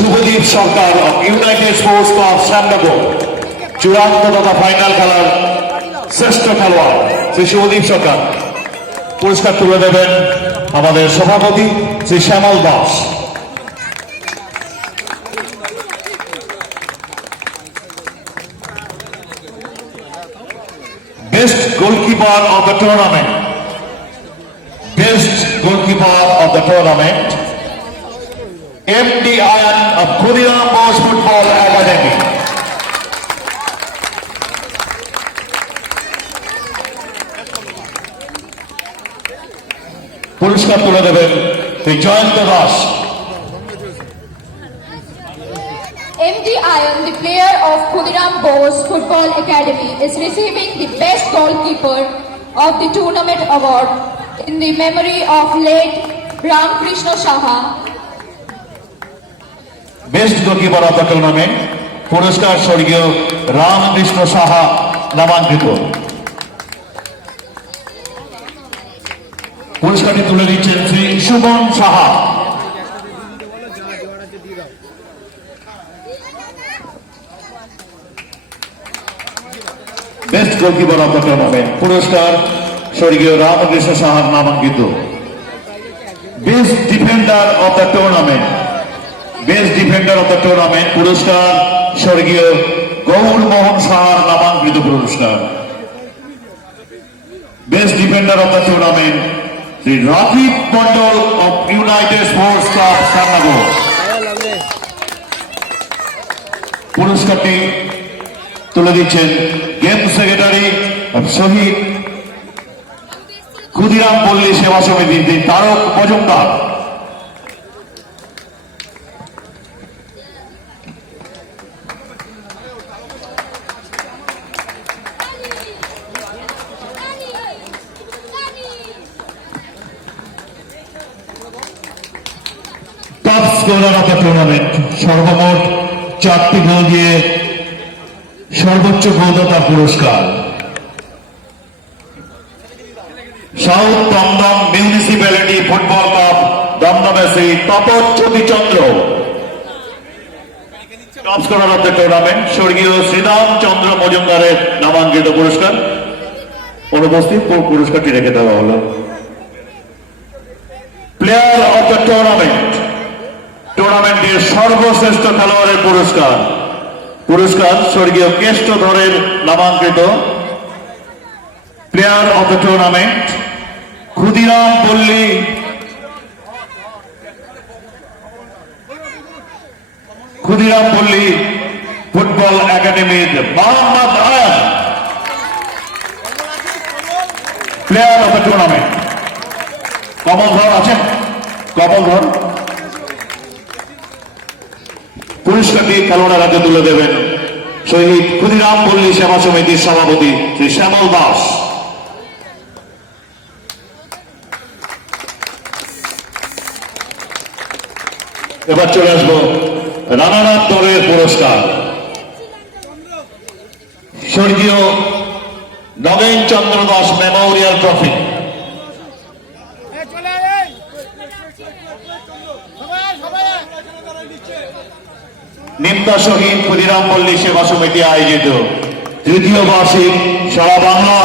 Subhadeep Sarkar united sports club Shyamnagar চূড়ান্ত তথা final খেলার শ্রেষ্ঠ খেলোয়াড়, শ্রী শুভদীপ সরকার পুরস্কার তুলে দেবেন আমাদের সভাপতি, Shri Shyamal Das Best goalkeeper of the tournament. Best goalkeeper of the tournament. MD Iron of Khudiram Boys Football Academy. পুরস্কার তুলে দেবেন Shri Jayanta Das MD Iron, the player of Khudiram Bose Football Academy, is receiving the Best Goalkeeper of the Tournament Award in the memory of late Ram Krishna Shaha. best goalkeeper of the tournament পুরস্কার স্বর্গীয় রামকৃষ্ণ সাহা নামাঙ্কিত। পুরস্কারটি তুলে দিচ্ছেন Shri Suman Saha. Best goalkeeper of the tournament পুরস্কার স্বর্গীয় রামকৃষ্ণ সাহার নামাঙ্কিত। Best defender of the tournament best defender of the tournament পুরস্কার, স্বর্গীয় গৌর মোহন সাহার নামাঙ্কিত পুরস্কার। Best defender of the tournament Shri Rakib Mondal of united sports club Shyamnagar পুরস্কারটি তুলে দিচ্ছেন গেম সেক্রেটারি শহীদ ক্ষুদিরাম পল্লী সেবা সমিতির তারক মজুমদার। দ্য টুর্নামেন্ট সর্বমোট চারটি গোল দিয়ে সর্বোচ্চ গোলদাতা পুরস্কার। South Dum Dum municipality football cup tournament স্বর্গীয় শ্রীরাম চন্দ্র মজুমদারের নামাঙ্কিত পুরস্কার। অনুপস্থিত পুরস্কারটি রেখে দেওয়া হলো। প্লেয়ার অফ দ্য টুর্নামেন্ট টুর্নামেন্টের সর্বশ্রেষ্ঠ খেলোয়াড়ের পুরস্কার। পুরস্কার স্বর্গীয় কেষ্টধরের নামাঙ্কিত player of the tournament Khudiram Palli. Khudiram Palli, football একাডেমির Mohammad Ayan player of the tournament Kamal Dhar আছেন? কমল ধর পুরস্কারটি খেলোয়াড়ের হাতে তুলে দেবেন। শহীদ ক্ষুদিরাম পল্লী সেবা সমিতির সভাপতি শ্রী শ্যামল দাস। এবার চলে আসব রানারাত দলের পুরস্কার। স্বর্গীয় নগেন চন্দ্র দাস মেমোরিয়াল ট্রফি। নিম্ন শহীদ ক্ষুদিরাম পল্লী সেবা সমিতি আয়োজিত তৃতীয় বার্ষিক সারা বাংলা।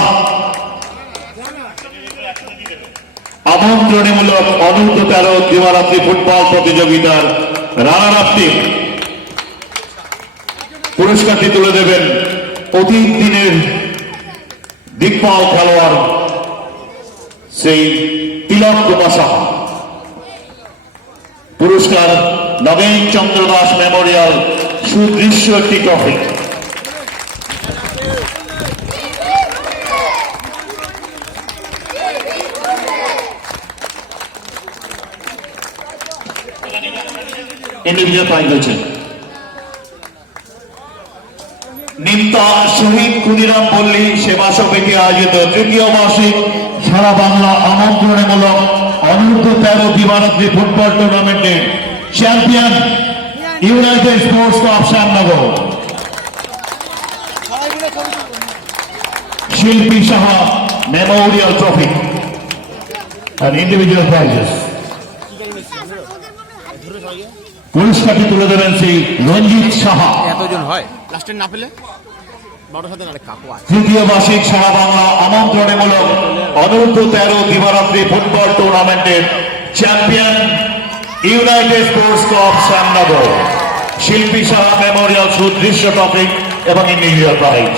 আমন্ত্রণীমূলক অনূর্ধ্ব তেরো দিবারাত্রি ফুটবল প্রতিযোগিতার রানার আপ পুরস্কারটি তুলে দেবেন অতীত দিনের দিকপাল খেলোয়াড় সেই তিলক কুমার পুরস্কার নবীন চন্দ্র দাস মেমোরিয়াল সুদৃশ্য একটি ট্রফি। সারা বাংলা আমন্ত্রণমূলক অনূর্ধ্ব তেরো দিবারাত্রি ফুটবল টুর্নামেন্টের champion united sports club Shyamnagar Shilpi Saha memorial trophy and individual prizes পুরস্কারটি তুলে দেবেন সেই রঞ্জিত সাহা এতজন হয় লাস্টের না পেলে তৃতীয় বার্ষিক সারা বাংলা আমন্ত্রণেমূলক অনূর্ধ্ব তেরো দিবারাত্রি ফুটবল টুর্নামেন্টের champion united sports club Shyamnagar Shilpi Saha memorial সুদৃশ্য টপিক এবং ইন্ডিভিজুয়াল প্রাইজ